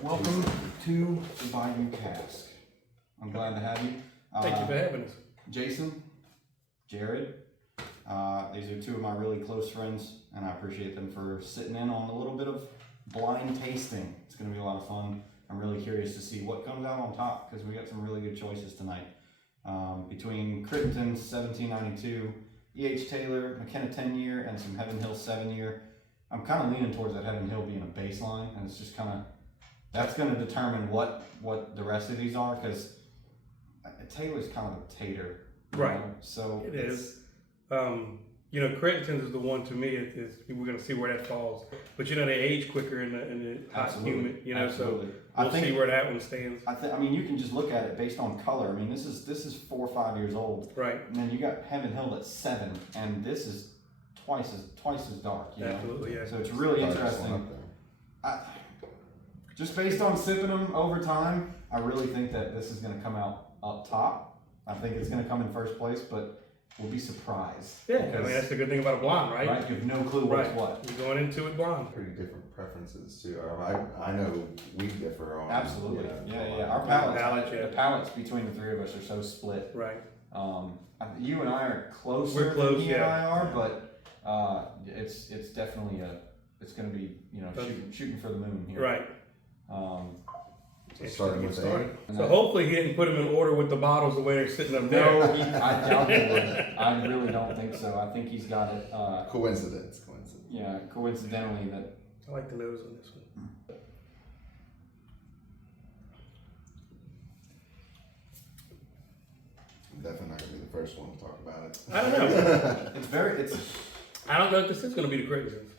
Welcome to the Bayou Cask. I'm glad to have you. Thank you for having us. Jason, Jared, these are two of my really close friends, and I appreciate them for sitting in on a little bit of blind tasting. It's going to be a lot of fun. I'm really curious to see what comes out on top because we got some really good choices tonight. Between Crittenton's 1792, E.H. Taylor, McKenna 10-year, and some Heaven Hill 7-year. I'm kind of leaning towards that Heaven Hill being a baseline, and it's just kind of, that's going to determine what the rest of these are, because Taylor's kind of a tater. Right. Know? So it is. Crittenton's is the one to me. We're going to see where that falls. But they age quicker in the hot humid. Absolutely. So we'll see where that one stands. I mean, you can just look at it based on color. I mean, this is 4 or 5 years old. Right. And then you got Heaven Hill that's 7, and this is twice as dark. Absolutely, yeah. So it's really interesting. Just based on sipping them over time, I really think that this is going to come out up top. I think it's going to come in first place, but we'll be surprised. Yeah, I mean, that's the good thing about a blonde, right? Right, you have no clue what's what. You're going into it blonde. Pretty different preferences too. I know we differ on. Absolutely. Yeah. Our The palates between the three of us are so split. Right. You and I are closer. We're close, than he and I are, but it's definitely it's going to be shooting for the moon here. Right. So starting with A. So hopefully he didn't put them in order with the bottles the way they're sitting up there. No, I doubt he would. I really don't think so. I think he's got it. Coincidence. Yeah, coincidentally that. I like the nose on this one. I'm definitely not gonna be the first one to talk about it. I don't know. I I don't know if this is going to be the Crittenton's.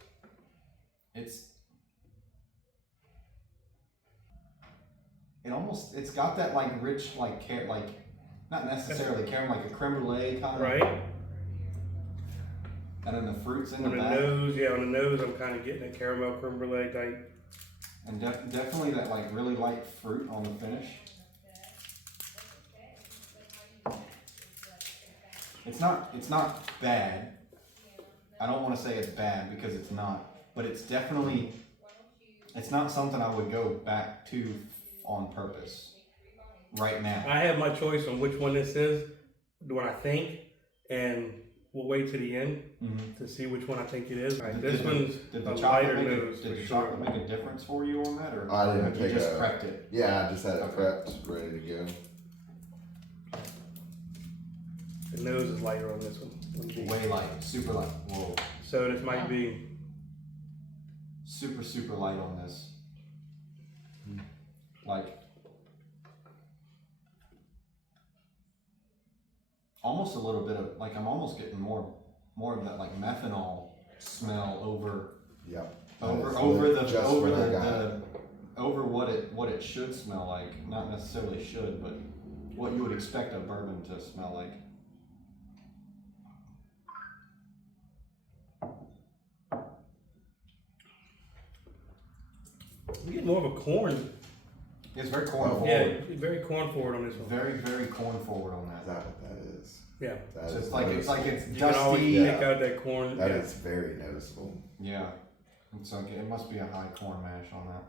It's got that like rich not necessarily caramel, like a creme brulee kind of. Right. And then the fruits in On the the back. on the nose, I'm kind of getting a caramel creme brulee type. And definitely that like really light fruit on the finish. It's not bad. I don't want to say it's bad because it's not, but it's not something I would go back to on purpose right now. I have my choice on which one this is, what I think, and we'll wait to the end to see which one I think it is. Right, this one's did a the lighter chocolate nose did for the sure. chocolate make a difference for you on that, or I didn't have you take just a- prepped it? Yeah, I just had it Okay. prepped, ready to go. The nose is lighter on this one. Way light, super light. Whoa, So this might be super light on this. Like almost a little bit of like I'm almost getting more of that like methanol smell over Yep. over what it should smell like. Not necessarily should, but what you would expect a bourbon to smell like. we get more of a corn. It's very corn forward. Yeah, very corn forward on this one. Very corn forward on Is that. that what that is? Yeah. That So is it's like noticeable. it's You can always dusty. pick out that corn. That is very noticeable. Yeah. It's like it must be a high corn mash on that.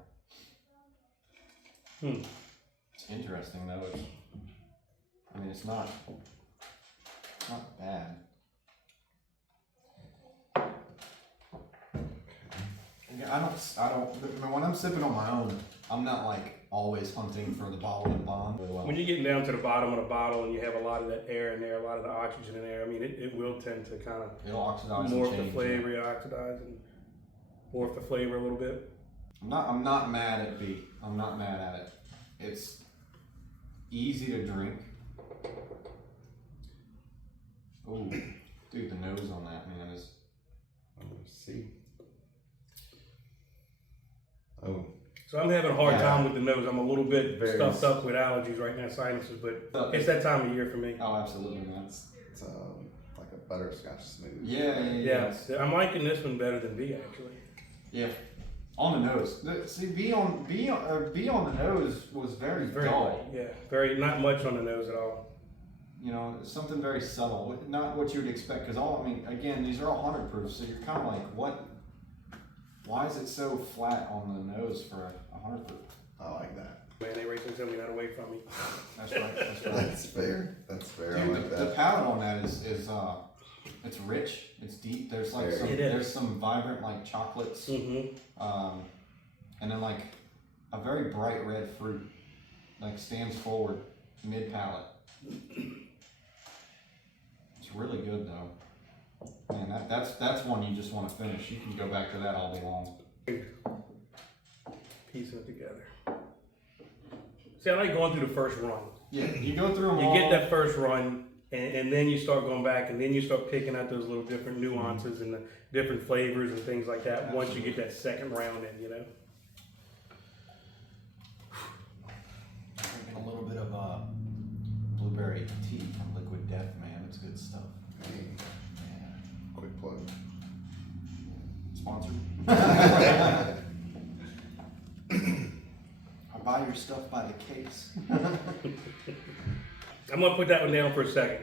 It's interesting though. It's not bad. Yeah, I don't. When I'm sipping on my own, I'm not like always hunting for the bottle and bond. When you're getting down to the bottom of the bottle and you have a lot of that air in there, a lot of the oxygen in there, it will tend to kind of It'll oxidize morph and the change. flavor, oxidize and morph the flavor a little bit. I'm not mad at B. I'm not mad at it. It's easy to drink. Ooh, dude, the nose on that man is. Let's see. Oh, So I'm having a hard Yeah. time with the nose. I'm a little bit Very stuffed up with allergies right now, sinuses, but it's that time of year for me. Oh, absolutely, man. it's like a butterscotch smooth. Yeah. I'm liking this one better than B actually. Yeah. On the nose. See, B on the nose was very Very dull. light, yeah. Very not much on the nose at all. Something very subtle, not what you would expect. Because again, these are all 100 proof, so you're kind of like, what Why is it so flat on the nose for a 100 proof? I like that. Man, they racing tell me that away from me. That's right. That's right. That's fair. That's fair. I Dude, like the that. palate on that is it's rich. It's deep. There's like Very. some It is. there's some vibrant like chocolates, Mm-hmm. and then like a very bright red fruit, like stands forward mid palate. It's really good though. Man, that's one you just want to finish. You can go back to that all day long. Piecing it together. See, I like going through the first run. Yeah, you go through them You all. get that first run, and then you start going back, and then you start picking out those little different nuances and the different flavors and things like that. Once you get that second round in, you know. Drinking a little bit of blueberry tea from Liquid Death, man. It's good stuff. Hey, Yeah. quick plug. Sponsored. I buy your stuff by the case. I'm gonna put that one down for a second.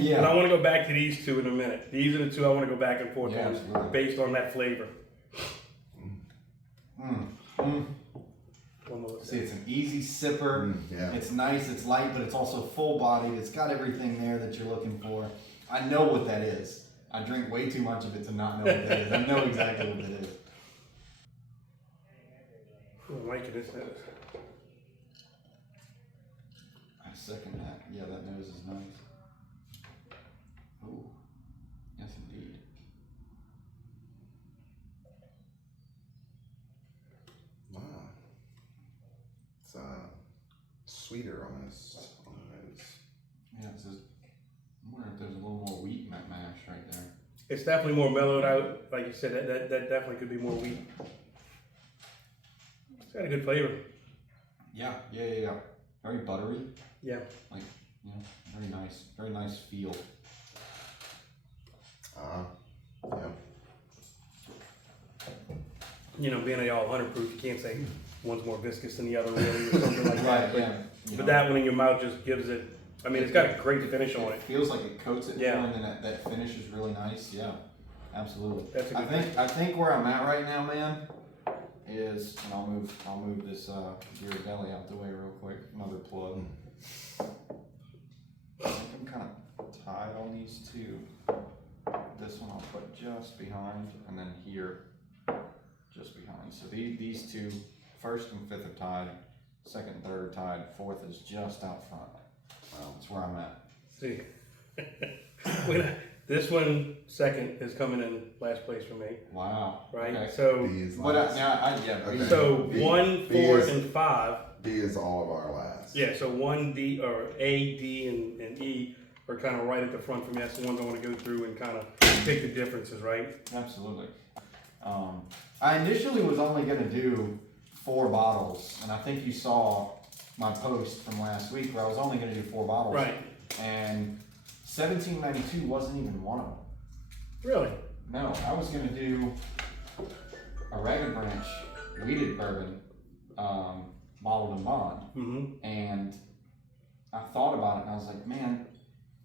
Yeah. And I want to go back to these two in a minute. These are the two I want to go back and forth Yeah, on absolutely. based on that flavor. Mm. One more. See, it's an easy sipper. Yeah. It's nice, it's light, but it's also full bodied. It's got everything there that you're looking for. I know what that is. I drink way too much of it to not know what that is. I know exactly what it is. I'm liking this nose. I second that. Yeah, that nose is nice. Ooh. Yes, indeed. Wow. It's sweeter almost on the nose. Yeah, it's just, I wonder if there's a little more wheat in that mash right there. It's definitely more mellowed out. Like you said, that definitely could be more wheat. It's got a good flavor. Yeah. Very buttery. Yeah. Like, you know, very nice feel. Yeah. You know, being all 100 proof, you can't say one's more viscous than the other really or something like that. But, yeah. You but know, that one in your mouth just gives it, I mean, it's got a great finish on it it. feels like it coats it Yeah. more, and then that finish is really nice. Yeah, absolutely. That's a I good think I think where I'm at right now, man, is, and I'll move this Ghirardelli out the way real quick. Another plug. I think I'm kind of tied on these two. This one I'll put just behind, and then here, just behind. So these two, first and fifth are tied. Second and third are tied. Fourth is just out front. That's where I'm at. See, this one second is coming in last place for me, Wow. right? Okay. So, B is But last. B. so B- 1, B 4, is- and 5. D is all of our last. Yeah, so 1, D, or A, D, and E are kind of right at the front for me. That's the ones I want to go through and kind of pick the differences, right? Absolutely. I initially was only going to do 4 bottles, and I think you saw my post from last week where I was only going to do 4 bottles. Right. And 1792 wasn't even one of them. Really? No, I was going to do a Ragged Branch weeded bourbon, bottled and bond. Mm-hmm. And I thought about it, and I was like, man,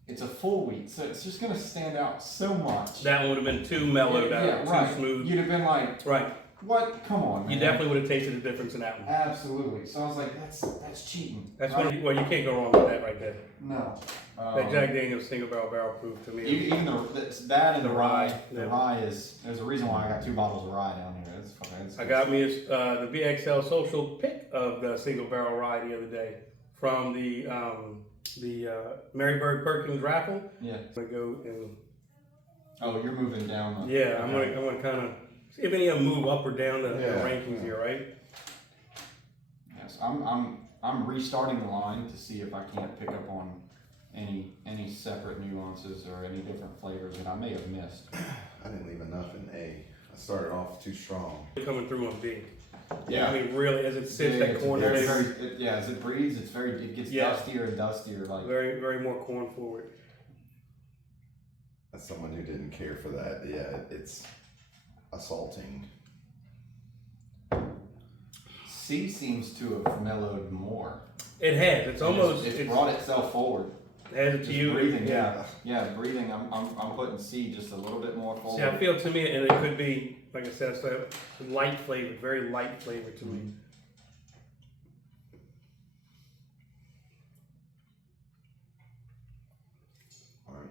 it's a full wheat, so it's just going to stand out so much. That one would have been too mellowed out, right. too smooth. You'd have been like, Right. what? Come on, man. You definitely would have tasted the difference in that one. Absolutely. So I was like, that's cheating. That's right? well, you can't go wrong with that right there. No. That Jack Daniel's single barrel proof to me. Even that and The the rye, rye. The yeah. rye is, there's a reason why I got 2 bottles of rye down here. It's fucking, I got me the BXL social pick of the single barrel rye the other day from the Marybird Perkins raffle. Yeah. I'm gonna go and Oh, you're moving down the. yeah, I'm gonna kind of see if any of them move up or down the Yeah. rankings here, right? Yes, I'm restarting the line to see if I can't pick up on any separate nuances or any different flavors that I may have missed. I didn't leave enough in A. I started off too strong. Coming through on B. Yeah. I mean, really, as it sits, that it's corn very, flavor, as it breathes, it gets Yeah. dustier and dustier. Like very, very more corn forward. As someone who didn't care for that, yeah, it's assaulting. C seems to have mellowed more. It has. It's almost. It's brought itself forward. Add it to Just you. breathing, yeah, breathing. I'm putting C just a little bit more forward. See, I feel to me, and it could be, like I said, it's like light flavor, very light flavor to me. Alright.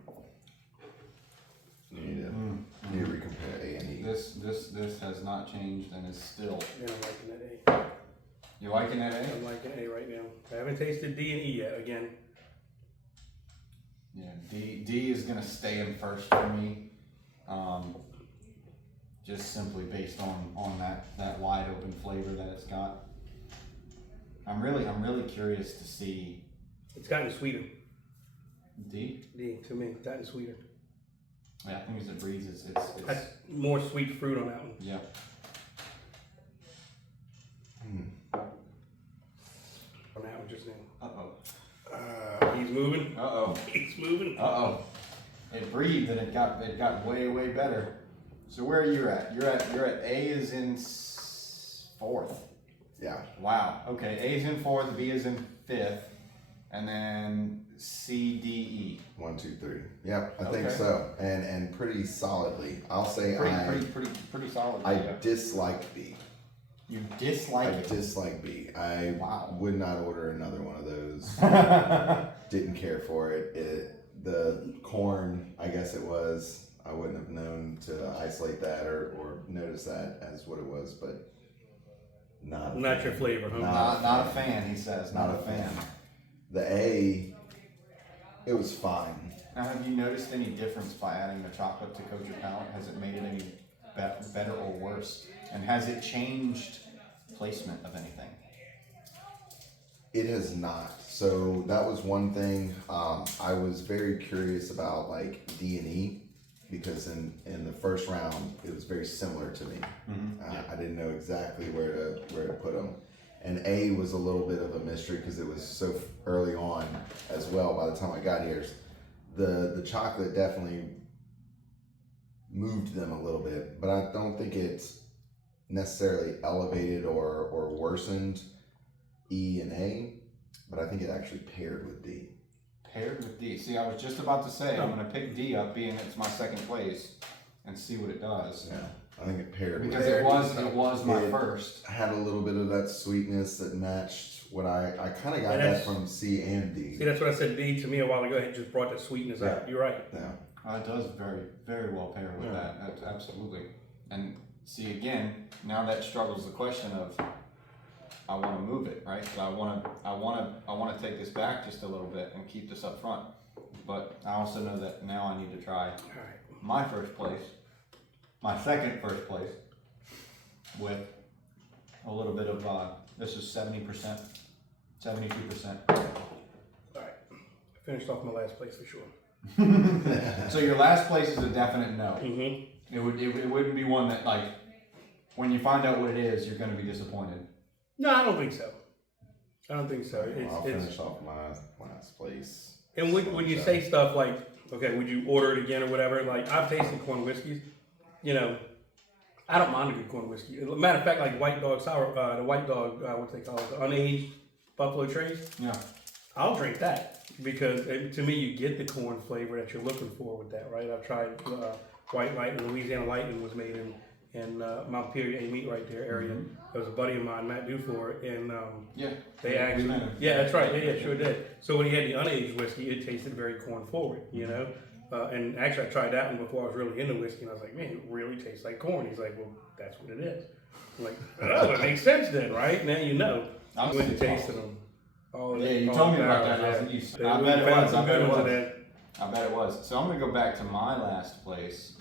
You need to recompare A and E. This has not changed and is still. Yeah, I'm liking that A. You liking that A? I'm liking A right now. I haven't tasted D and E yet. Again, Yeah, D is gonna stay in first for me. Just simply based on that wide open flavor that it's got. I'm really curious to see it's gotten sweeter. D. D to me, it's gotten sweeter. Yeah, I think as it breathes, it's That's more sweet fruit on that one. yeah. On that one just now. Uh-oh. He's moving. Uh-oh. He's moving. Uh-oh. It breathed and it got way better. So where are you at? You're at A is in fourth. Yeah. Wow. Okay. A is in fourth, B is in fifth, and then C, D, E. 1, 2, 3. Yep, I think Okay. so. And pretty solidly. I'll say Pretty solid. I Yeah. dislike B. You dislike I it. dislike B. I Wow. would not order another one of those. Didn't care for it. The corn, I guess it was. I wouldn't have known to isolate that or notice that as what it was, but not. Not your flavor, huh? Not a fan, he says. Not a fan. The A, it was fine. Now, have you noticed any difference by adding the chocolate to coat your palate? Has it made it any better or worse? And has it changed placement of anything? It has not. So that was one thing. I was very curious about like D and E because in the first round it was very similar to me. I didn't know exactly where to put them. And A was a little bit of a mystery because it was so early on as well. By the time I got here, the chocolate definitely moved them a little bit, but I don't think it's necessarily elevated or worsened E and A, but I think it actually paired with D. Paired with D. See, I was just about to say, I'm going to pick D up, being it's my second place, and see what it does. Yeah, I think it paired Because with it was my It first. had a little bit of that sweetness that matched what I kind of got And that that's- from C and D. See, that's what I said. D to me a while ago. It just brought the sweetness out. You're right. Yeah. It does very well pair with Yeah. that. Absolutely. And see, again, now that struggles the question of, I want to move it, right? 'Cause I want to take this back just a little bit and keep this up front. But I also know that now I need to try All right. my first place, my second first place, with a little bit of, this is 70%, 72%. All right. I finished off my last place for sure. So your last place is a definite no. Mm-hmm. It wouldn't be one that, like, when you find out what it is, you're going to be disappointed. No, I don't think so. I don't think so. I'll It's finish off my last place. and when you say stuff like, okay, would you order it again or whatever? Like I've tasted corn whiskeys, you know, I don't mind a good corn whiskey. Matter of fact, like White Dog sour, the White Dog, what they call it, the unaged Buffalo Trace. Yeah. I'll drink that because to me, you get the corn flavor that you're looking for with that, right? I've tried White Light and Louisiana Lightning was made in Montpelier meat right there area. There was a buddy of mine, Matt Dufour, and Yeah. they actually, met him. yeah, that's right, yeah, sure did. So when he had the unaged whiskey, it tasted very corn forward, you know. And actually, I tried that one before I was really into whiskey, and I was like, man, it really tastes like corn. He's like, well, that's what it is. I'm like, oh, it makes sense then, right? Now you know. I was When you thinking- tasted them. Oh, Yeah, you all told me the about that. barrels, I was like, yeah. I We bet it found was. some I bet good it ones in was. there. I bet it was. So I'm going to go back to my last place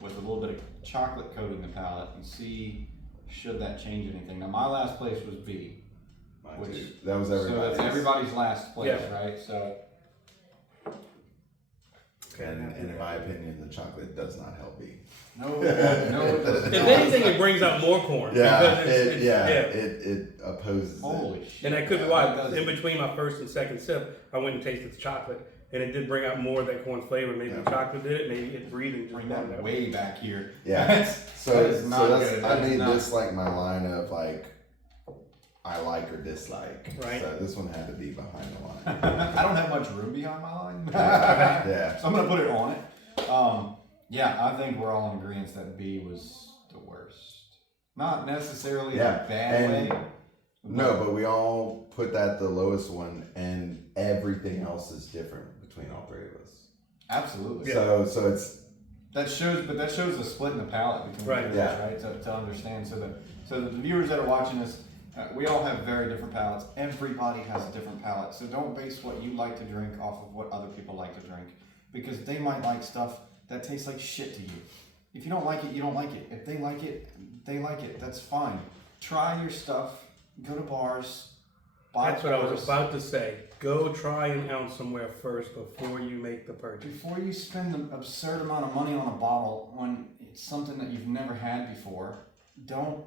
with a little bit of chocolate coating the palate and see should that change anything. Now my last place was B. Mine Which- too. That was So everybody's. it's everybody's last place, Yeah. right? So And in my opinion, the chocolate does not help me. no, it doesn't. If anything, it brings out more corn. Yeah, because it opposes Holy it. shit. And that could be That why, does- in between my first and second sip, I went and tasted the chocolate, and it did bring out more of that corn flavor. Maybe the chocolate did it, maybe it breathing just Bring brought it that out. way back here. Yeah. That's- So, that is not that's, good. I That is made not- this like my line of like, I like or dislike. Right. So this one had to be behind the line. I don't have much room behind my line. Yeah. So I'm gonna put it on it. Yeah, I think we're all in agreement that B was the worst. Not necessarily in Yeah, a bad and- way. No, but we all put that the lowest one, and everything else is different between all three of us. Absolutely. Yeah. So it's That shows the split in the palette between Right. the viewers, right? To understand, so the viewers that are watching this, we all have very different palates. Everybody has a different palate, so don't base what you like to drink off of what other people like to drink, because they might like stuff that tastes like shit to you. If you don't like it, you don't like it. If they like it, they like it. That's fine. Try your stuff. Go to bars. Buy That's what I was pours. about to say. Go try an ounce somewhere first before you make the purchase. Before you spend an absurd amount of money on a bottle when it's something that you've never had before, don't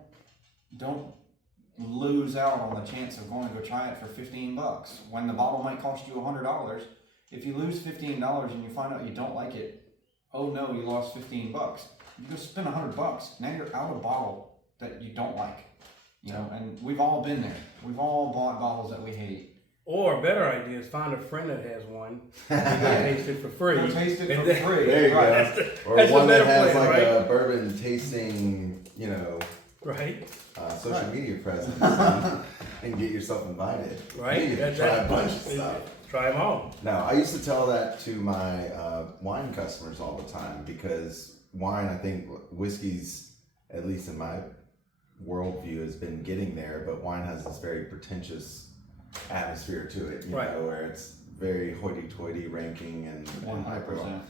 lose out on the chance of going to go try it for $15 when the bottle might cost you $100. If you lose $15 and you find out you don't like it, oh no, you lost $15. You go spend $100. Now you're out a bottle that you don't like. You know, and we've all been there. We've all bought bottles that we hate. Or a better idea is find a friend that has one. You can taste it for free. Go taste it And for then- free. There you Right. go. That's the, or that's one the that better has plan, like right? a bourbon tasting, Right, social Right. media presence, and get yourself invited. right. You That's try a that. bunch of stuff. Try them all. Now, I used to tell that to my wine customers all the time because wine, I think whiskey's, at least in my worldview, has been getting there, but wine has this very pretentious atmosphere to it, you Right. know, where it's very hoity-toity ranking and 100%.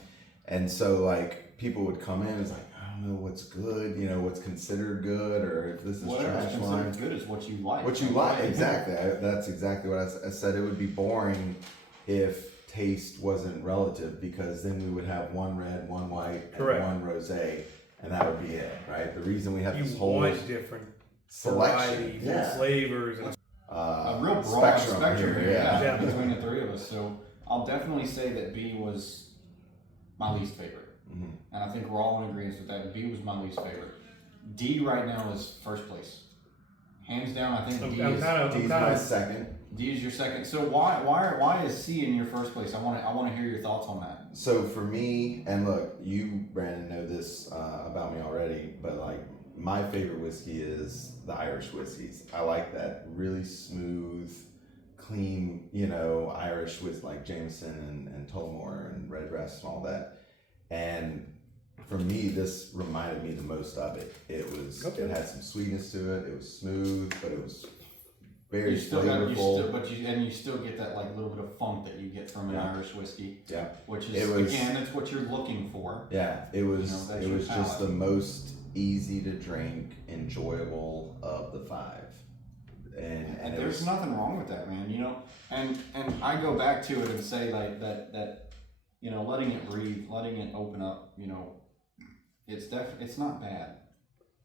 and so like people would come in, it's like, I don't know what's good, what's considered good, or if this is Whatever's trash wine. considered good is what you like. What you like, exactly. That's exactly what I said. It would be boring if taste wasn't relative, because then we would have one red, one white, and Correct. one rosé, and that would be it, right? The reason we have You this whole want different selection, varieties yeah, and flavors. And A real broad spectrum here, yeah. Yeah. between the three of us. So I'll definitely say that B was my least favorite. Mhm. And I think we're all in agreement with that. B was my least favorite. D right now is first place. Hands down, I think D I'm is D's my second. D is your second. So why is C in your first place? I want to hear your thoughts on that. So for me, and look, you, Brandon, know this about me already, but like my favorite whiskey is the Irish whiskeys. I like that really smooth, clean, Irish with like Jameson and Tullamore and Redbreast and all that. And for me, this reminded me the most of it. It had some sweetness to it. It was smooth, but it was very You still flavorful. you still get that like little bit of funk that you get from an Yeah. Irish whiskey. Yeah. Which It is was- again, that's what you're looking for. Yeah, it was. that's It your was just palate. the most easy to drink, enjoyable of the five, and And it there's was, nothing wrong with that, man. And I go back to it and say like that letting it breathe, letting it open up. It's not bad.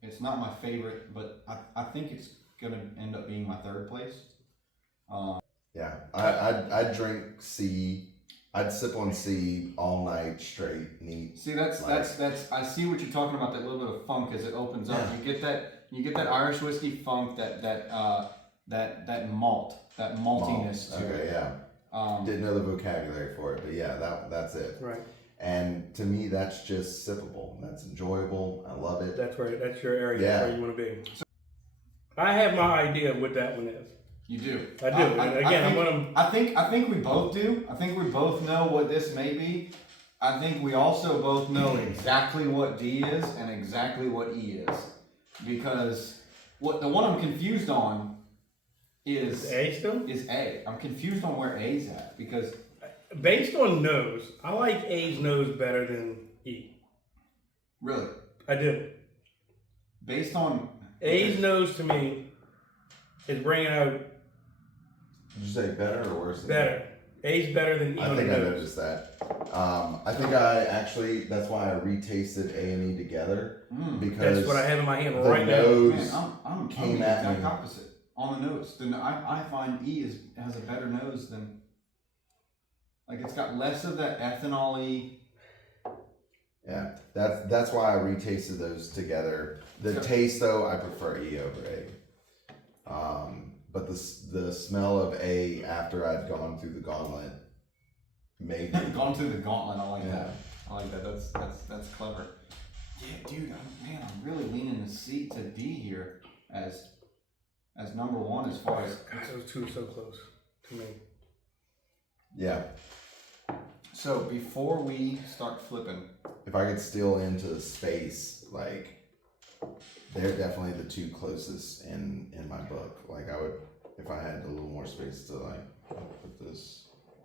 It's not my favorite, but I think it's gonna end up being my third place. yeah. I'd drink C. I'd sip on C all night straight, neat. See, that's I see what you're talking about. That little bit of funk as it opens up. Yeah. You get that Irish whiskey funk, that malt, that maltiness to Okay, it. yeah. Didn't know the vocabulary for it, but yeah, that's it. right. And to me, that's just sippable. That's enjoyable. I love it. That's your area Yeah. where you want to be. I have my idea of what that one is. You do. I do. And again, I'm gonna. I think we both do. I think we both know what this may be. I think we also both know exactly what D is and exactly what E is, because the one I'm confused on is A still? is A. I'm confused on where A's at, because Based on nose, I like A's nose better than E. really, I do. based on A's nose to me is bringing out Did you say better or worse? Than better. A's better than E I on the think I nose. noticed that. I think I actually, that's why I retasted A and E together, because That's what I have in my hand the right now. nose Man, I'm came the at exact me. opposite on the nose. I find E has a better nose than, like, it's got less of that ethanol-y. Yeah, that's why I retasted those together. The taste though, I prefer E over A. but the smell of A after I'd gone through the gauntlet, maybe. Gone through the gauntlet. I like Yeah. that. I like that. That's clever. Yeah, dude. I'm really leaning the seat to D here as number one as far as. God, those two are so close to me. Yeah. So before we start flipping, If I could steal into space, like they're definitely the two closest in my book. Like I would, if I had a little more space to like put this,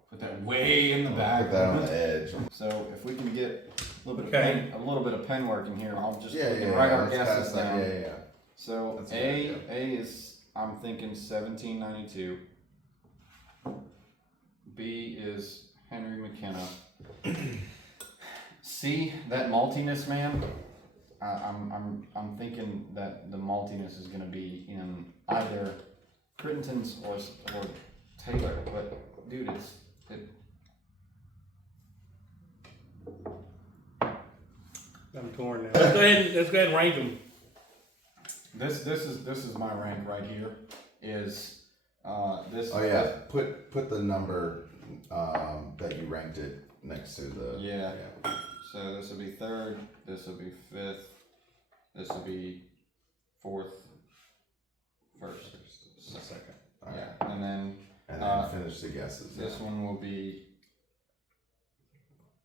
put that way in the back. put that on the edge. So if we can get a little bit Okay. of pen working here, I'll just Yeah, we can yeah, write yeah, our let's guesses pass that. down. Yeah, yeah. So That's a good idea. A is I'm thinking 1792. B is Henry McKenna. C, that maltiness, man. I'm thinking that the maltiness is gonna be in either Crittenton's or Taylor, but dude, I'm torn now. Let's go ahead and rank them. this is my rank right here. Is this? Oh yeah, put the number that you ranked it next to the. Yeah. So this will be third. This will be fifth. This will be fourth. First. Second. All right. Yeah, and then And then finish the guesses. this one will be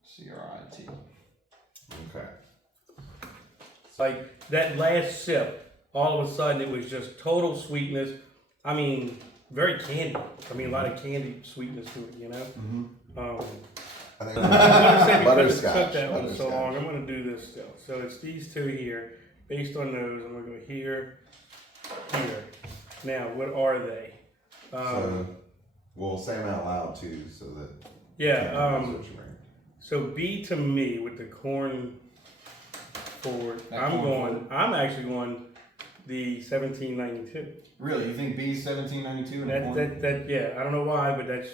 CRIT. Okay. Like that last sip, all of a sudden it was just total sweetness. I mean, very candy. I mean, a lot of candy sweetness to it, you know? Mm-hmm. I think I'm gonna say because it butterscotch. took that one so Butterscotch. long, I'm gonna do this still. So it's these two here. Based on those, I'm gonna go here, here. Now, what are they? So we'll say them out loud too, so that. Yeah. knows what you ranked. So B to me with the corn forward. That corn forward. I'm actually going the 1792. Really, you think B 1792 and corn? That yeah. I don't know why, but that's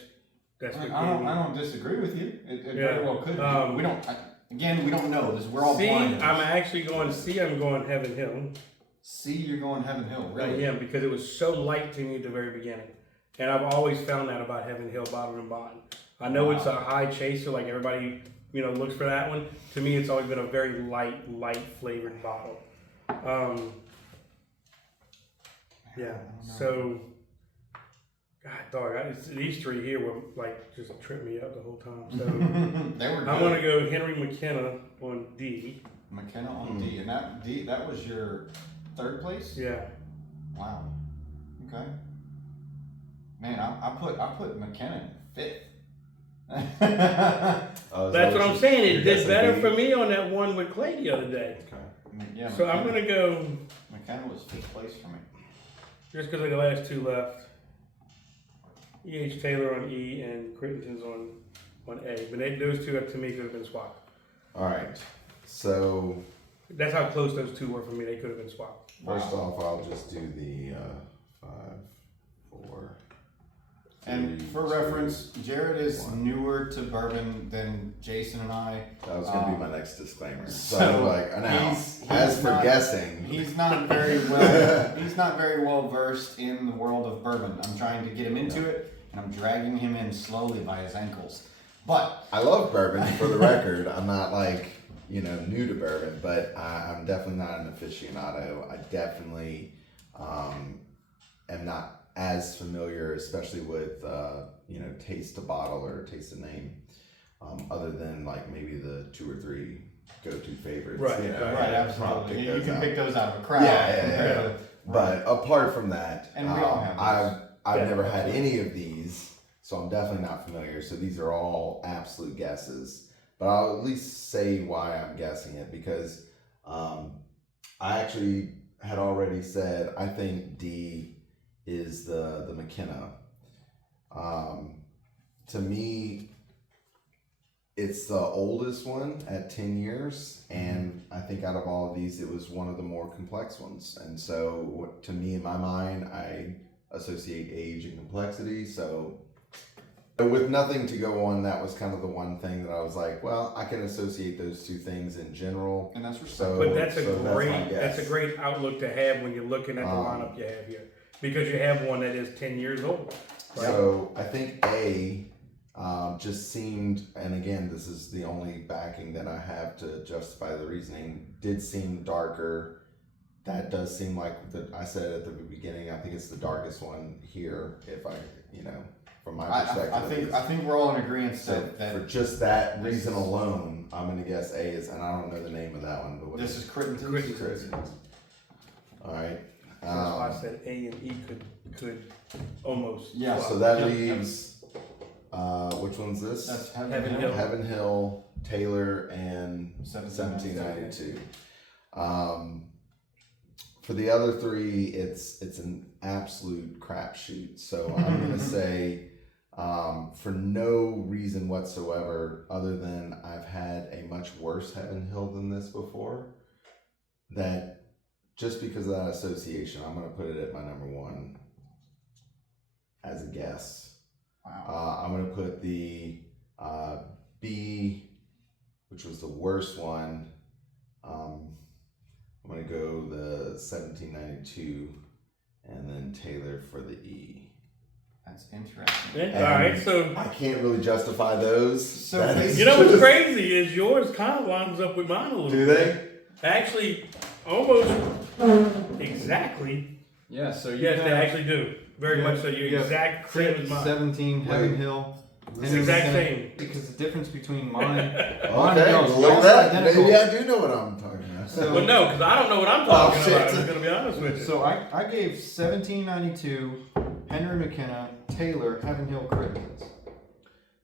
what I gave me. don't disagree with you. It Yeah. very well could be. We don't. Again, we don't know. We're all C, blind. in this. I'm actually going C. I'm going Heaven Hill. C, you're going Heaven Hill. I Really? am because it was so light to me at the very beginning, and I've always found that about Heaven Hill Bottled and Bond. I know it's a high chaser, like everybody looks for that one. To me, it's always been a very light flavored bottle. Yeah. So, God, dog, these three here were like just tripped me up the whole time. So They were good. I'm gonna go Henry McKenna on D. McKenna on D, and that was your third place. Yeah. Wow. Okay. Man, I put McKenna in fifth. Oh, is that That's what I'm you- saying. It you're did guessing better B? for me on that one with Clay the other day. Okay. Yeah. So I'm gonna go McKenna was fifth place for me. just because of the last two left. E.H. Taylor on E and Crittenton's on A. But those two to me could have been swapped. All right. So That's how close those two were for me. They could have been swapped. first off, I'll just do the 5, 4. And 3, for 2, reference, Jared is 1. newer to bourbon than Jason and I. That was gonna be my next disclaimer. so So like now, he's as for not- guessing, He's not very well. He's not very well versed in the world of bourbon. I'm trying to get him into it, and I'm dragging him in slowly by his ankles. But I love bourbon. For the record, I'm not like new to bourbon, but I'm definitely not an aficionado. I definitely am not as familiar, especially with taste a bottle or taste a name, other than like maybe the 2 or 3 go-to favorites. Right, you know, right, right, I'd absolutely, probably pick you those can out. pick those out of a crowd. Yeah. But apart from that, And we all have those. I've Yeah, never had any of these, so I'm definitely not familiar. So these are all absolute guesses. But I'll at least say why I'm guessing it, because I actually had already said I think D is the McKenna. To me, it's the oldest one at 10 years, and I think out of all of these, it was one of the more complex ones. And so, to me, in my mind, I associate age and complexity. So, with nothing to go on, that was kind of the one thing that I was like, well, I can associate those two things in general. And that's So, But that's so a my great guess. that's a great outlook to have when you're looking at the Um, lineup you have here. because you have one that is 10 years old. Right? So I think A just seemed, and again, this is the only backing that I have to justify the reasoning, did seem darker. That does seem like, I said at the beginning, I think it's the darkest one here, if I, from my perspective. I think we're all in agreement So that for just that reason alone, I'm gonna guess A is, and I don't know the name of that one, but what this is Crittenden's. Crittenden's. All right. That's why I said A and E could almost. Yeah, swap. So that Yep. leaves, which one's this? That's Heaven Heaven Hill. Hill. Heaven Hill, Taylor, and 1792. 1792. For the other three, it's an absolute crapshoot. So I'm gonna say, for no reason whatsoever, other than I've had a much worse Heaven Hill than this before, that just because of that association, I'm gonna put it at my number one as a guess. Wow. I'm gonna put the B, which was the worst one. I'm gonna go the 1792, and then Taylor for the E. That's interesting. Yeah, all right, so I can't really justify those. So That is you know what's just- crazy is yours kind of lines up with mine a little Do bit. they? Actually, almost exactly. Yeah, so you Yes, they have actually do. Very much so. You're you have exact same as mine. 17 Heaven Wait. Hill. It's exact same. Because the difference between mine Okay, yours, well, look yours at are that. identical. Maybe I do know what I'm talking about. So- Well, no, because I don't know what I'm talking Oh, shit. about. I'm going to be honest with you. So I gave 1792 Henry McKenna, Taylor, Heaven Hill, Crittenden's.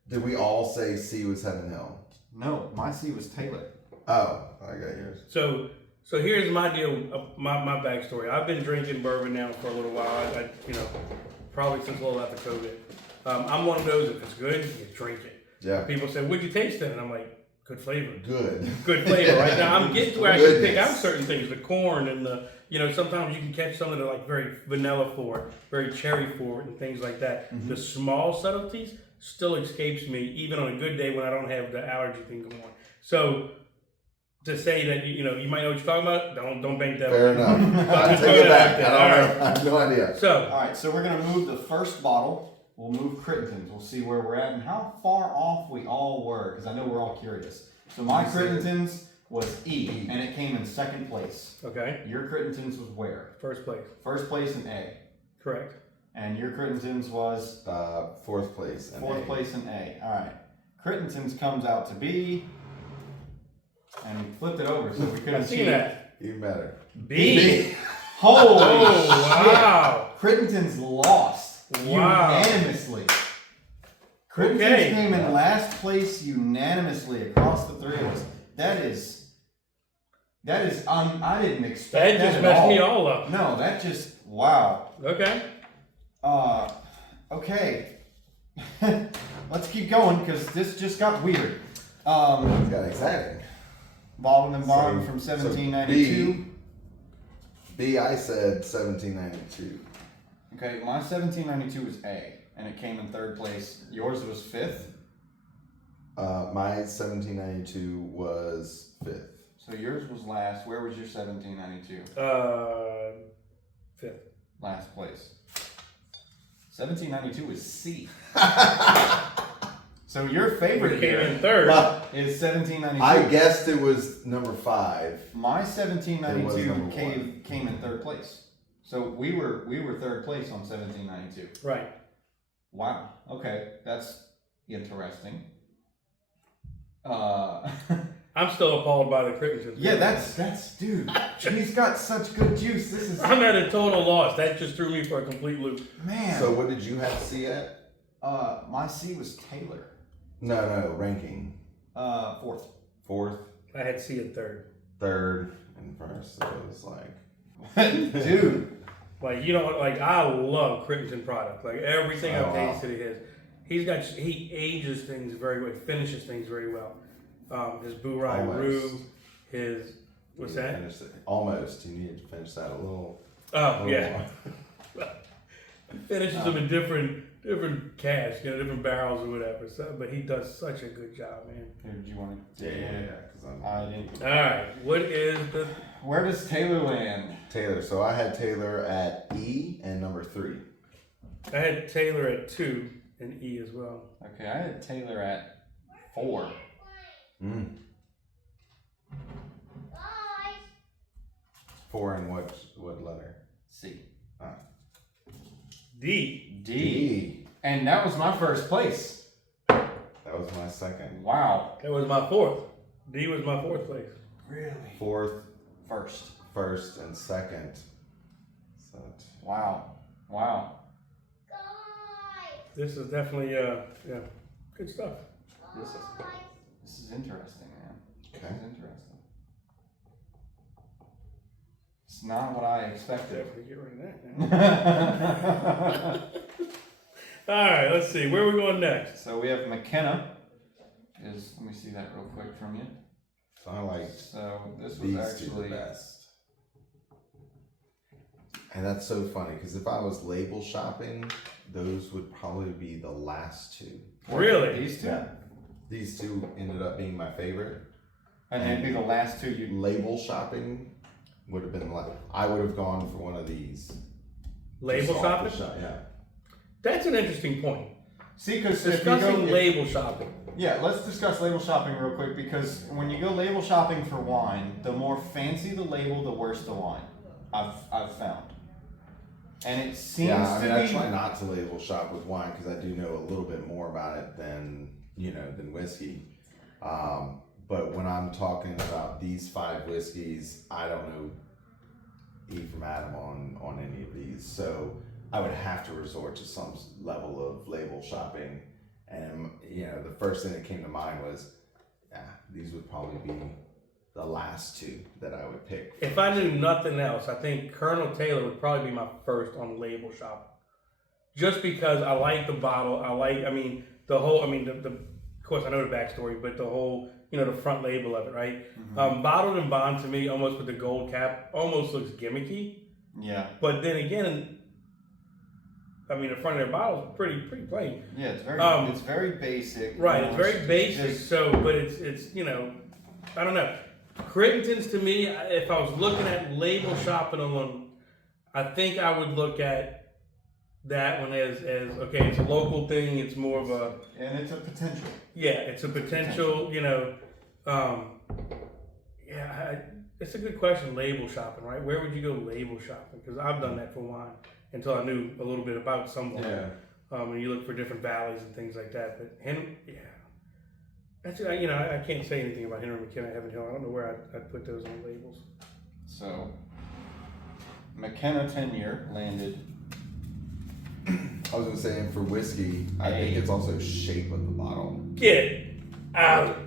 Did we all say C was Heaven Hill? No, my C was Taylor. Oh, I got yours. So here's my deal, my backstory. I've been drinking bourbon now for a little while. I probably since a little after COVID. I'm one of those, if it's good, you drink it. Yeah. People say, what'd you taste it? And I'm like, good flavor. Good. Good flavor. Right now, I'm getting to where I can pick out Goodness. certain things, the corn and the, sometimes you can catch some that are like very vanilla forward, very cherry forward and things like that. Mm-hmm. The small subtleties still escapes me, even on a good day when I don't have the allergy thing going on. So to say that, you might know what you're talking about, don't bank that. Fair on. enough. I Just take throw it that back. out I there. don't know. I have no idea. So, All right, so we're going to move the first bottle. We'll move Crittenden's. We'll see where we're at and how far off we all were, because I know we're all curious. So my Crittenden's was E, and it came in second place. okay, Your Crittenden's was where? first place. First place in A. Correct. And your Crittenden's was Fourth place. and fourth A. place in A. All right. Crittenden's comes out to B, and we flipped it over, so we couldn't I've see seen that. Even better. B. Holy Oh, shit. wow. Crittenden's lost Wow. unanimously. Crittenden's Okay. came in last place unanimously across the three of us. That is I didn't expect That just at messed all. me all up. No, that just wow. Okay. Okay. Let's keep going because this just got weird. It's got exciting. Bottled and borrowed So- from so 1792. B, I said 1792. Okay, my 1792 was A, and it came in third place. Yours was fifth, My 1792 was fifth. so yours was last. Where was your 1792? Fifth. Last place. 1792 was C. So your favorite Came in year third. is 1792. I guessed it was number 5. My It was 1792 number came in third place. So we were third place on 1792. Right. Wow. Okay, that's interesting. I'm still appalled by the Crittenden's. Yeah, that's dude. He's got such good juice. This is I'm at a total loss. That just threw me for a complete loop. man. So what did you have C at? My C was Taylor. No, ranking. Fourth. 4th, I had C at third. 3rd, and 1st. So it was like, Dude. Like, I love Crittenden's product. Like, everything Oh, I've wow. tasted he ages things very well, finishes things very well. His Burai Almost. Rue, his, what's you that? finished it. Almost. You needed to finish that a little. Oh, little yeah. more. Finishes them in different different casks, different barrels or whatever. So, but he does such a good job, man. Here, do you want to? Yeah. Because I didn't. All right, what is the? Where does Taylor land? Taylor. So I had Taylor at E and number 3. I had Taylor at 2 and E as well. Okay, I had Taylor at 4. Mm. 4 and what letter? C. D. D. And that was my first place. That was my second. Wow. That was my 4th. D was my 4th place. Really? 4th, First. 1st, and 2nd. So Wow. Wow. This is definitely good stuff. This is interesting, man. okay. This is interesting. It's not what I expected. Definitely get rid of that. All right, let's see. Where are we going next? So we have McKenna. Let me see that real quick from you. So I like So this was these two actually the best. And that's so funny because if I was label shopping, those would probably be the last 2. Really? These two? Yeah. These 2 ended up being my favorite. And they'd be the last 2 you. Label shopping would have been like, I would have gone for one of these. Label Just off the shopping? shop, yeah. That's an interesting point. See, because Discussing label shopping. Yeah, let's discuss label shopping real quick because when you go label shopping for wine, the more fancy the label, the worse the wine. I've found, and it seems Yeah, I mean, to I be. try not to label shop with wine because I do know a little bit more about it than whiskey. But when I'm talking about these 5 whiskeys, I don't know E from Adam on any of these, so I would have to resort to some level of label shopping. And the first thing that came to mind was, these would probably be the last 2 that I would pick. If I knew nothing else, I think Colonel Taylor would probably be my first on label shopping. Just because I like the bottle, of course I know the backstory, but the whole, the front label of it, right? Mhm. Bottled and Bond to me, almost with the gold cap, almost looks gimmicky. Yeah, But then again, the front of their bottle is pretty plain. yeah, it's very basic. Right, You it's know, very basic. just- So, but it's I don't know. Crittenton's to me, if I was looking at label shopping on one, I think I would look at that one as okay, it's a local thing. It's more of a and it's a potential. it's a potential. It's a good question. Label shopping, right? Where would you go label shopping? Because I've done that for wine until I knew a little bit about some wine. Yeah. And you look for different valleys and things like that. But Henry, that's I can't say anything about Henry McKenna, Heaven Hill. I don't know where I'd put those on labels. So McKenna 10-year landed. I was gonna say, and for whiskey, I think it's also shape of the bottle. Get out.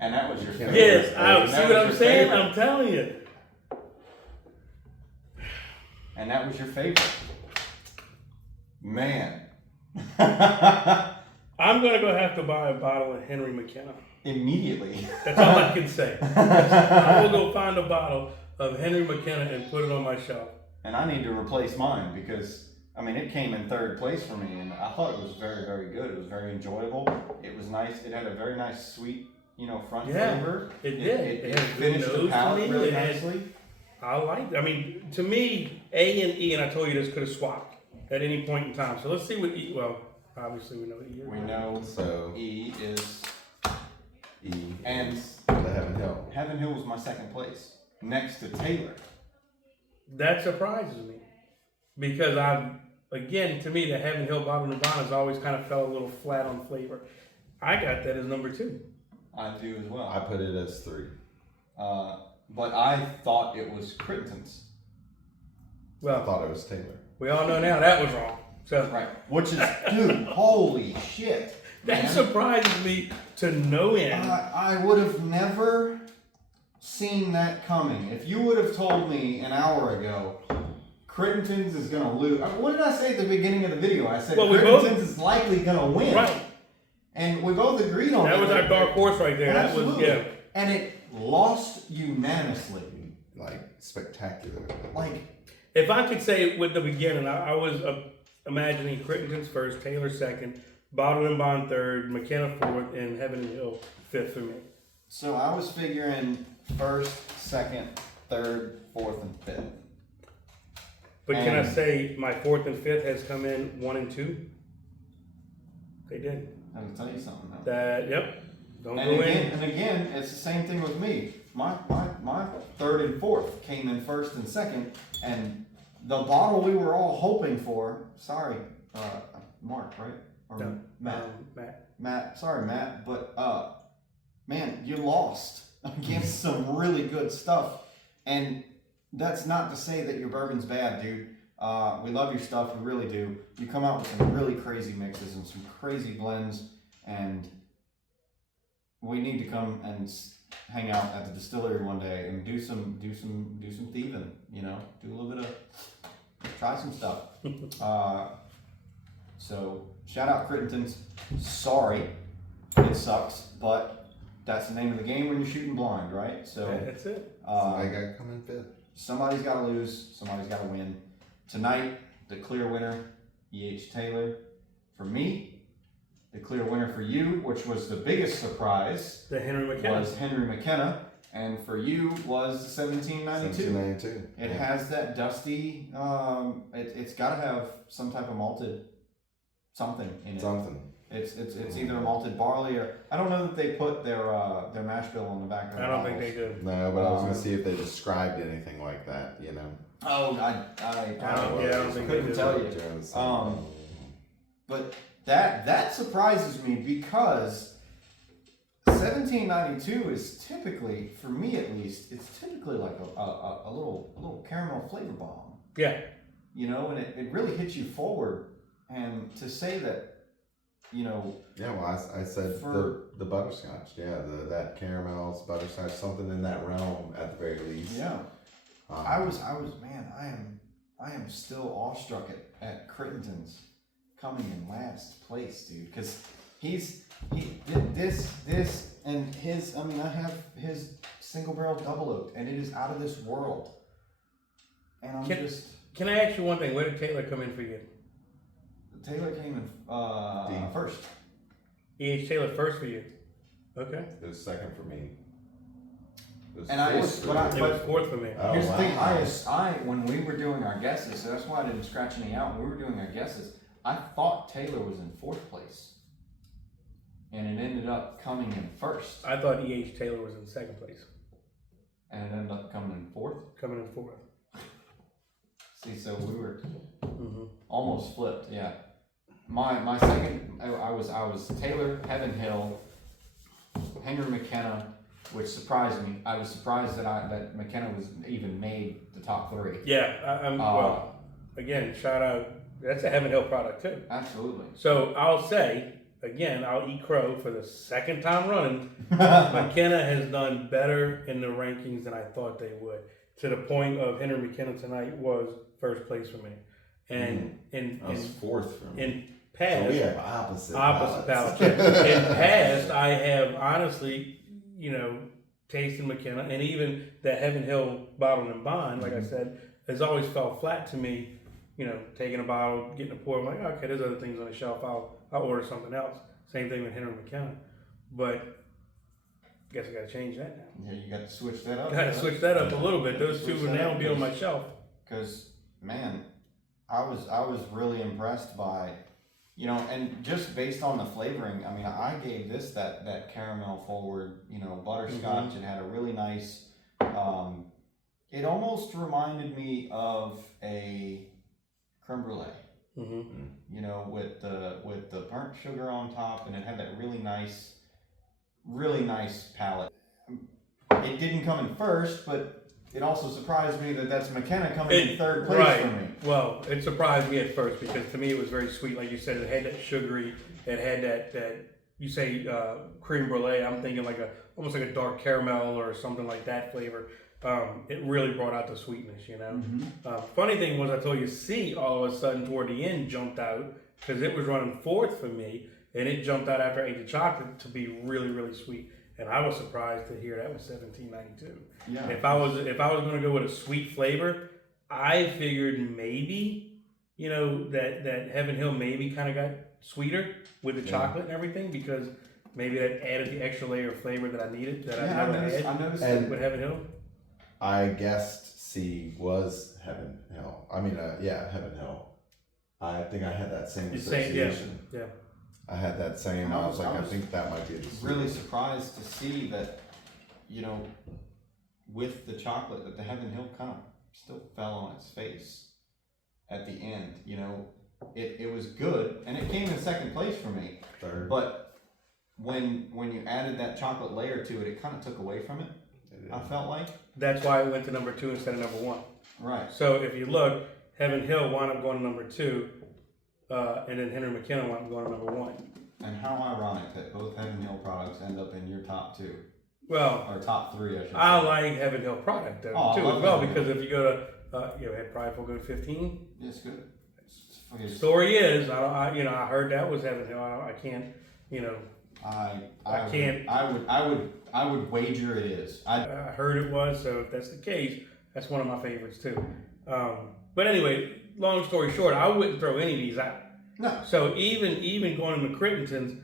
And that was your favorite. Yes, out. And See that what was I'm your saying? favorite. I'm telling you. And that was your favorite. Man. I'm gonna go have to buy a bottle of Henry McKenna. Immediately. That's all I can say. I will go find a bottle of Henry McKenna and put it on my shelf. And I need to replace mine because, it came in 3rd place for me, and I thought it was very, very good. It was very enjoyable. It was nice. It had a very nice, sweet, front flavor. It did. It had a good finished the nose to palate me. really It had- nicely. I liked it. To me, A and E, and I told you this, could have swapped at any point in time. So let's see what E, well, obviously we know what E is. We know So E is, E and is the Heaven Hill. Heaven Hill was my 2nd place, next to Taylor. That surprises me. Because to me, the Heaven Hill Bottled and Bond has always kind of fell a little flat on flavor. I got that as number 2. I do as well. I put it as 3. But I thought it was Crittenton's. I Well, thought it was Taylor. we all know now that was wrong. So Right. Which is, dude, holy shit. that man. surprises me to no end. I would have never seen that coming. If you would have told me an hour ago, Crittenton's is going to lose. What did I say at the beginning of the video? I said Well, we Crittenton's both- is likely going to win. Right. And we both agreed on That was our dark horse right there. Absolutely. That was, And it lost unanimously. Like spectacular. Like, If I could say with the beginning, I was imagining Crittenden's first, Taylor second, Bottle and Bond third, McKenna fourth, and Heaven and Hill fifth for me. So I was figuring first, second, third, fourth, and fifth. But can I And- say my fourth and fifth has come in 1 and 2? They did. I'll tell you something though. That, yep. Don't And go again, in. and again, it's the same thing with me. My third and fourth came in first and second, and the bottle we were all hoping for. Sorry, Mark, right? Or No, Matt. Matt. Matt, sorry, Matt, but man, you lost against some really good stuff, and that's not to say that your bourbon's bad, dude. We love your stuff, we really do. You come out with some really crazy mixes and some crazy blends, and we need to come and hang out at the distillery one day and do some thieving. You know, do a little bit of try some stuff. So shout out Crittenden's. Sorry, it sucks, but that's the name of the game when you're shooting blind, right? So That's it. Somebody got to come in fifth. somebody's got to lose, somebody's got to win. Tonight, the clear winner, E.H. Taylor. For me, the clear winner for you, which was the biggest surprise, The Henry McKenna. was Henry McKenna, and for you was 1792. 1792. It has that dusty. It's got to have some type of malted something in it. Something. It's either a malted barley or I don't know that they put their mash bill on the back of I their don't think bottles. they do. No, but I was gonna see if they described anything like that. You know. Oh, I don't think they couldn't do. tell you. But that surprises me because 1792 is typically, for me at least, it's typically like a little caramel flavor bomb. Yeah. You know, and it really hits you forward. And to say that, you know, Yeah, well, I said For- the butterscotch. Yeah, that caramel, butterscotch, something in that realm at the very least. yeah, I was man, I am still awestruck at Crittenden's coming in last place, dude, because this and his. I mean, I have his single barrel double oak, and it is out of this world. And I'm Can I ask you one thing? Where did Taylor come in for you? Taylor came in first. E.H. Taylor first for you. Okay. It was second for me. It was And I fourth just- for but I- me. It was fourth for me. Oh, Here's the thing, wow. I when we were doing our guesses, so that's why I didn't scratch any out. When we were doing our guesses, I thought Taylor was in fourth place, and it ended up coming in first, I thought E.H. Taylor was in second place. and it ended up coming in fourth. Coming in fourth. See, so we were Mm-hmm. almost flipped. Yeah, my second, I was Taylor, Heaven Hill, Henry McKenna, which surprised me. I was surprised that McKenna was even made the top three. Yeah, I'm well. Again, shout out. That's a Heaven Hill product too. Absolutely. So I'll say again, I'll eat crow for the second time running. McKenna has done better in the rankings than I thought they would. To the point of Henry McKenna tonight was first place for me, and That was fourth for me. in So past we have opposite opposite palates. palate. In past, I have honestly, tasted McKenna, and even that Heaven Hill bottle and bond, like I said, has always felt flat to me. Taking a bottle, getting a pour, I'm like, okay, there's other things on the shelf. I'll order something else. Same thing with Henry McKenna, but I guess I got to change that now. Yeah, you got to switch that up. Got to switch that up a little bit. Those two will now be on my shelf. Because man, I was really impressed by, and just based on the flavoring. I mean, I gave this that caramel forward, butterscotch. It had a really nice. It almost reminded me of a creme brulee. Mm-hmm. With the burnt sugar on top, and it had that really nice palate. It didn't come in first, but it also surprised me that that's McKenna coming in third place right. for me. Well, it surprised me at first because to me it was very sweet. Like you said, it had that sugary. It had that you say creme brulee. I'm thinking almost like a dark caramel or something like that flavor. It really brought out the sweetness, Funny thing was, I told you, C all of a sudden toward the end jumped out because it was running fourth for me, and it jumped out after I ate the chocolate to be really, really sweet. And I was surprised to hear that was 1792. Yeah. If I was going to go with a sweet flavor, I figured maybe you know, that Heaven Hill maybe kind of got sweeter with the Yeah. chocolate and everything because maybe that added the extra layer of flavor that I needed that Yeah, I I never noticed, had I noticed And- that. with Heaven Hill. I guessed C was Heaven Hill. I mean, yeah, Heaven Hill. I think I had that same The same, yeah, association. yeah. I had that same. I was like, I think that might be the Really surprised to see that, you know, with the chocolate, that the Heaven Hill kind of still fell on its face at the end. You know, it was good, and it came in second place for me. third. But when you added that chocolate layer to it, it kind of took away from it. I felt like. That's why it went to number 2 instead of number 1. Right. So if you look, Heaven Hill wound up going to number 2, and then Henry McKenna wound up going to number 1. And how ironic that both Heaven Hill products end up in your top 2 Well, or top 3, I should say. I like Heaven Hill product though, Oh, I too love as well Heaven because if you go to you know, had Prideful go to 15. It's good. It's Story is, I heard that was Heaven Hill. I can't, you know, I can't- I would wager it is. I heard it was. So if that's the case, that's one of my favorites too. But anyway, long story short, I wouldn't throw any of these out. No. So even going to McCrittenton's,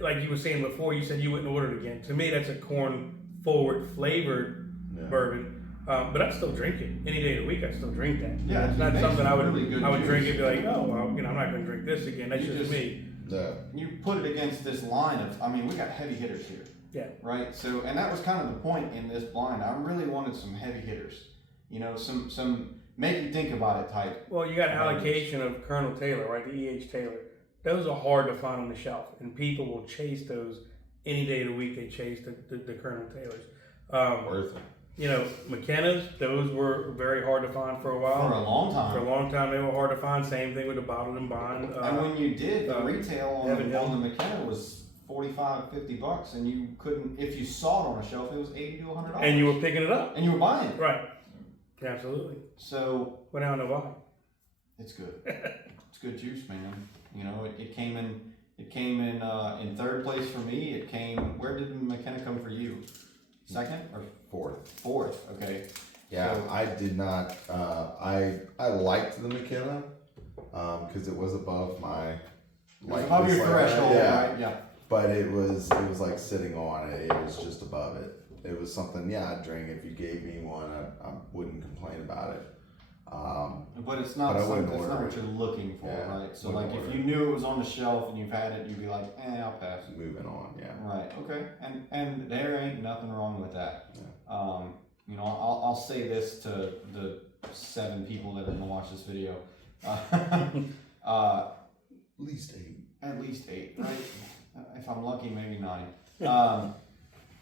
like you were saying before, you said you wouldn't order it again. To me, that's a corn forward flavored Yeah. bourbon. But I'd still drink it any day of the week. I'd still drink that. Yeah, it's it not makes something I would really good drink juice. and be like, oh well, you know, I'm not going to drink this again. That's You just just- me. Yeah. You put it against this line of, I mean, we got heavy hitters here. Yeah. Right. So, and that was kind of the point in this blind. I really wanted some heavy hitters. You know, some make you think about it type. Well, you got allocation of Colonel Taylor, right? The E.H. Taylor. Those are hard to find on the shelf, and people will chase those any day of the week. They chase the Colonel Taylors. Worth it. You know, McKenna's, those were very hard to find for a while. For a long For a time. long time, they were hard to find. Same thing with the bottled and bond. And when you did, the retail Heaven Hill. on the McKenna was $45-$50, and you couldn't, if you saw it on a shelf, it was $80 to $100. and you were picking it up. and you were buying it. Right. Absolutely. So But I don't know why. it's good. It's good juice, man. You know, it came in third place for me. It came. Where did McKenna come for you? Second or Fourth. Okay. Yeah, So- I did not. I liked the McKenna because it was above my Above your like, threshold, yeah. right? Yeah. But it was like sitting on it. It was just above it. It was something. Yeah, I'd drink if you gave me one. I wouldn't complain about it. But it's not But I wouldn't something. It's not order what you're looking for, Yeah, right? So wouldn't like, if order you knew it was on the shelf and you've had it, you'd be like, I'll pass. Moving on. Yeah. Right. Okay. And there ain't nothing wrong with that. Yeah. You know, I'll say this to the 7 people that are gonna watch this video. At least 8. At least 8, right? If I'm lucky, maybe 9.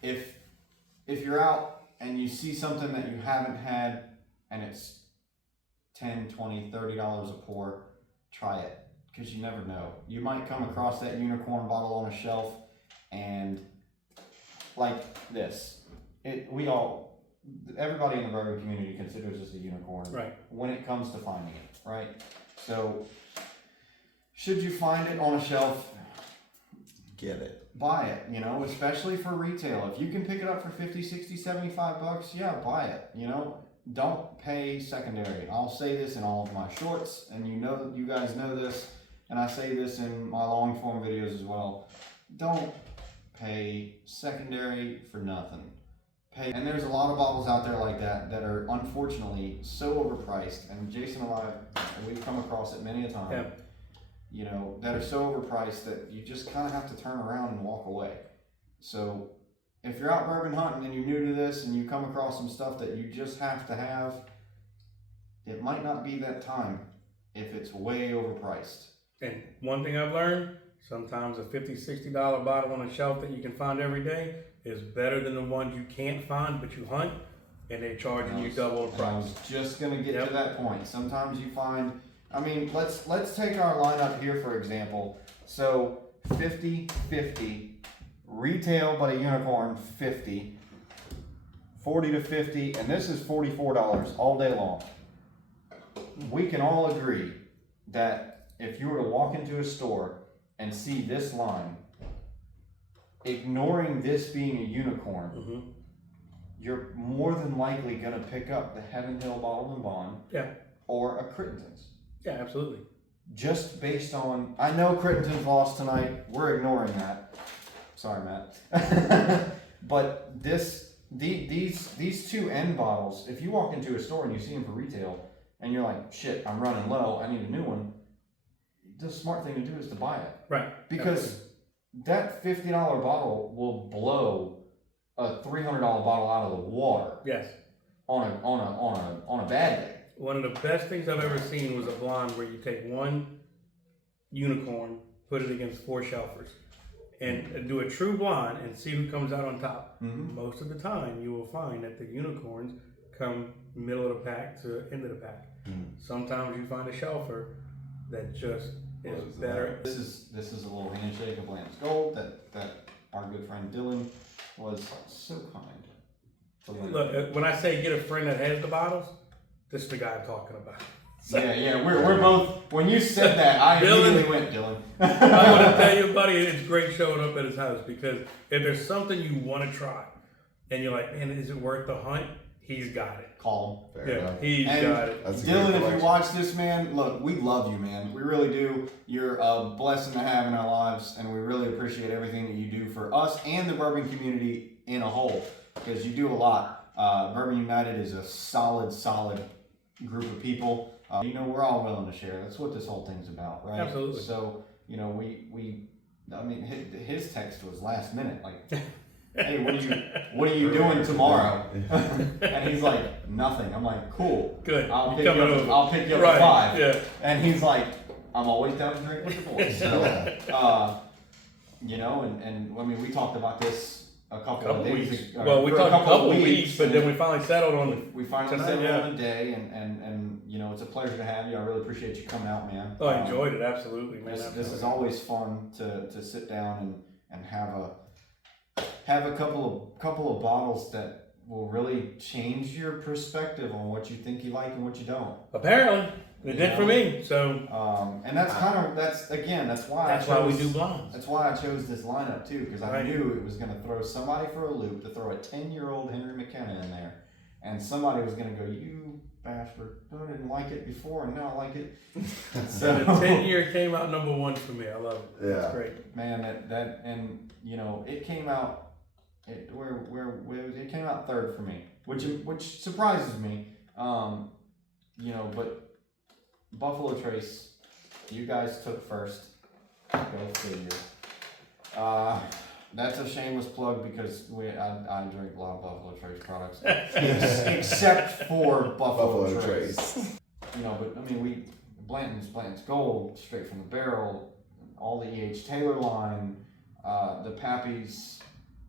If you're out and you see something that you haven't had and it's $10, $20, $30 a pour, try it, because you never know. You might come across that unicorn bottle on a shelf, and like this, everybody in the bourbon community considers this a unicorn. Right. When it comes to finding it, right? So, should you find it on a shelf, Get it. buy it, you know, especially for retail. If you can pick it up for 50, 60, 75 bucks, yeah, buy it, you know. Don't pay secondary. I'll say this in all of my shorts, and you guys know this, and I say this in my long form videos as well. Don't pay secondary for nothing. And there's a lot of bottles out there like that that are unfortunately so overpriced, and Jason and I, we've come across it many a time. Yeah. You know, that are so overpriced that you just kind of have to turn around and walk away. So if you're out bourbon hunting and you're new to this and you come across some stuff that you just have to have, it might not be that time if it's way overpriced. And one thing I've learned, sometimes a $50, $60 bottle on a shelf that you can find every day is better than the ones you can't find but you hunt, and they're charging you double the And I price. was just gonna get Yep. to that point. Sometimes you find, I mean, let's take our lineup here for example. So 50-50, retail but a unicorn 50, 40 to 50, and this is $44 all day long. We can all agree that if you were to walk into a store and see this line, ignoring this being a unicorn, Mm-hmm. you're more than likely gonna pick up the Heaven Hill Bottled and Bond, Yeah. or a Crittenden's. Yeah, absolutely. Just based on, I know Crittenden's lost tonight. We're ignoring that. Sorry, Matt. But these two end bottles, if you walk into a store and you see them for retail, and you're like, shit, I'm running low, I need a new one. The smart thing to do is to buy it. Right. Because that $50 bottle will blow a $300 bottle out of the water Yes. on a bad day. One of the best things I've ever seen was a blonde where you take one unicorn, put it against 4 shelfers, and do a true blonde and see who comes out on top. Mhm. Most of the time, you will find that the unicorns come middle of the pack to end of the pack. Sometimes you find a shelfer that just is better. This is a little handshake of Blanton's Gold that our good friend Dylan was so kind to lend. Look, when I say get a friend that has the bottles, this is the guy I'm talking about. Yeah, we're both. When you said that, I Dylan. immediately went, Dylan. I want to tell you, buddy, it's great showing up at his house because if there's something you want to try and you're like, man, is it worth the hunt? He's got it. Call Fair Yeah, enough. he's And got it. That's a Dylan, good if you collection. watch this, man, look, we love you, man. We really do. You're a blessing to have in our lives, and we really appreciate everything that you do for us and the bourbon community in a whole, because you do a lot. Bourbon United is a solid group of people. We're all willing to share. That's what this whole thing's about, right? Absolutely. So, I mean, his text was last minute, like, hey, what are you doing tomorrow? And he's like, nothing. I'm like, cool. Good. I'll You pick you coming up. over. I'll pick you up Right, at 5. yeah. And he's like, I'm always down to drink with the boys. So, and I mean, we talked about this a couple of days weeks. ago. Well, we talked a couple of weeks, but and then we finally settled on the. we finally tonight, settled yeah. on the day, and it's a pleasure to have you. I really appreciate you coming out, man. Oh, I enjoyed it absolutely, man. This absolutely. is always fun to sit down and have a couple of bottles that will really change your perspective on what you think you like and what you don't. Apparently, it did for me. So And that's why we do blondes. That's why I chose this lineup too, because I Right. knew it was going to throw somebody for a loop, to throw a 10-year-old Henry McKenna in there, and somebody was going to go, you bastard, I didn't like it before, and now I like it. So the 10-year came out number 1 for me. I love it. Yeah. It's great. man, that and it came out. It came out 3rd for me, which surprises me. But Buffalo Trace, you guys took 1st. Go figure. That's a shameless plug because I drink a lot of Buffalo Trace products, except for Buffalo Trace. But I mean, Blanton's Gold, straight from the barrel, all the E.H. Taylor line, the Pappies,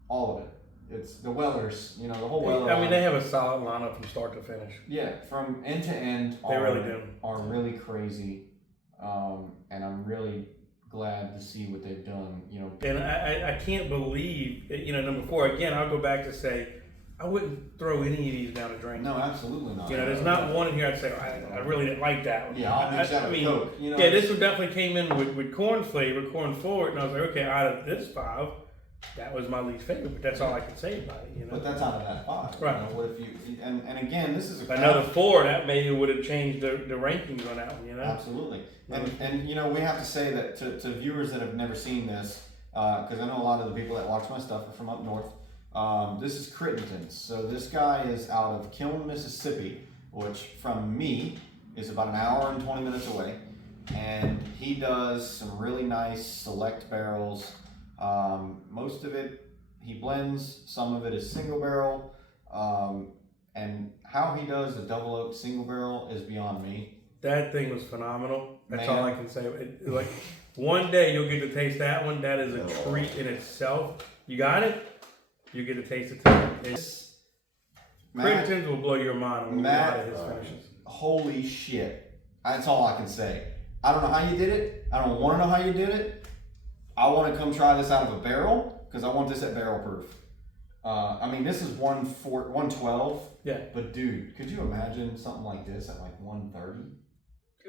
all of it. It's the Wellers, the whole Weller. I mean, they have a solid lineup from start to finish. Yeah, from end to end. They really do. Are really crazy, and I'm really glad to see what they've done. And I can't believe, number 4, again, I'll go back to say, I wouldn't throw any of these down a drink. No, absolutely not. There's not one in here I'd say, I really didn't like that one. Yeah, I'll mix that with Coke. Yeah, this one definitely came in with corn flavor, corn forward, and I was like, okay, out of this 5, that was my least favorite, but that's all I can say about it, But that's out of that 5. Right. What if you and again, this is Another 4, that maybe would have changed the rankings on that one, Absolutely. And we have to say that to viewers that have never seen this, because I know a lot of the people that watch my stuff are from up north. This is Crittenden's. So this guy is out of Kiln, Mississippi, which from me is about an hour and 20 minutes away. And he does some really nice select barrels. Most of it he blends, some of it is single barrel. And how he does a double oak single barrel is beyond me. That thing was phenomenal. That's Man. all I can say. Like one day you'll get to taste that one. That is a treat in itself. You got it. You get to taste it too. Crittenden's will blow your mind on a lot of his finishes. Holy shit! That's all I can say. I don't know how you did it. I don't want to know how you did it. I want to come try this out of a barrel because I want this at barrel proof. I mean, this is 112. Yeah. But dude, could you imagine something like this at like 130?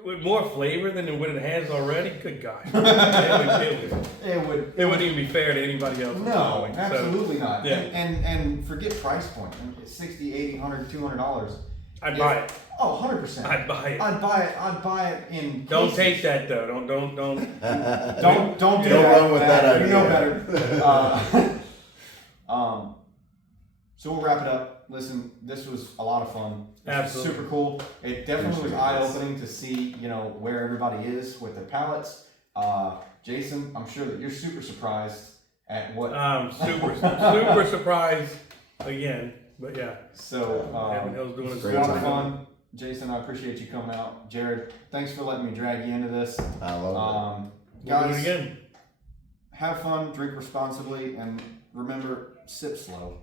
With more flavor than what it has already, good God. It would. It wouldn't even be fair to anybody else. No, absolutely not. Yeah. And forget price point. $60, $80, $100, $200. I'd buy it. Oh, 100%. I'd buy it. I'd buy it in. Don't cases. take that though. Don't. Don't do Don't that. run with that You know idea. better. So we'll wrap it up. Listen, this was a lot of fun. This was Absolutely. super cool. It definitely was Appreciate eye this. opening to see, where everybody is with their palettes. Jason, I'm sure that you're super surprised at what. Super surprised again. But yeah, So Evan Hill's doing it his was a Great lot of time. fun. Jason, I appreciate you coming out. Jared, thanks for letting me drag you into this. I love We'll do Guys, it again. have fun, drink responsibly, and remember, sip slow.